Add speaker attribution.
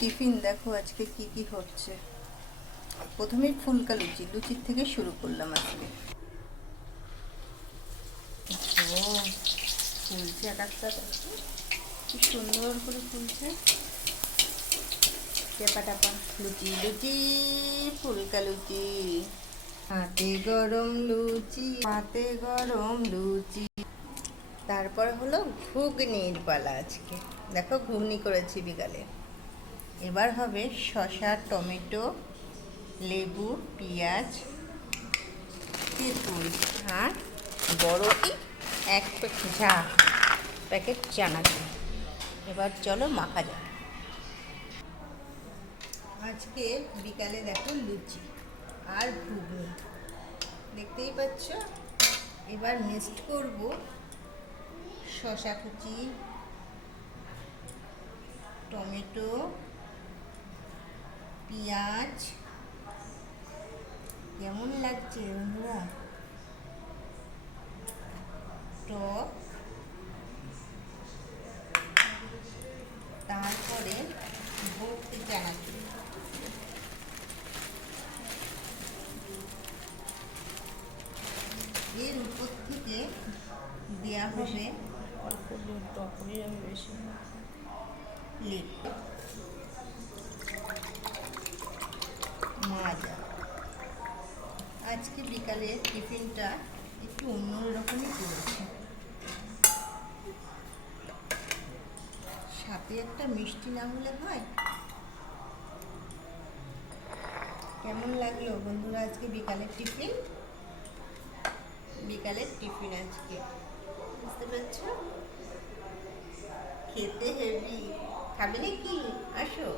Speaker 1: Tiffin দেখো আজকে কি কি হচ্ছে। প্রথমেই ফুলকা লুচি, লুচির থেকে শুরু করলাম আজকে। ও, ফুলছে এক একটা কি সুন্দর করে ফুলছে। টেপা টাপা, লুচি লুচি, ফুলকা লুচি। হাতে গরম লুচি, হাতে গরম লুচি। তারপর হলো ঘুগনির পালা আজকে। দেখো ঘুগনি করেছি বিকালে। এবার হবে শসা, টমেটো, লেবু, পেঁয়াজ, তেঁতুল আর বড় এক প্যাকেট ঝা প্যাকেট চানাচুর এবার চলো মাখা যাক। আজকে বিকালে দেখো লুচি আর ঘুগনি। দেখতেই পাচ্ছ? এবার মিক্সড করব শশা কুচি, টমেটো পেঁয়াজ। কেমন লাগছে বন্ধুরা? টক। তারপরে ভর্তি চানাচুর এর উপর থেকে দেওয়া হবে
Speaker 2: অল্প আমি বেশি
Speaker 1: লিক আজকে বিকালে টিফিনটা একটু অন্যরকমই করেছি। সাথে একটা মিষ্টি না হলে হয়? কেমন লাগল বন্ধুরা আজকে বিকালের টিফিন? বিকালের টিফিন আজকে। বুঝতে পারছ? খেতে হেভি। খাবে নাকি? আসো।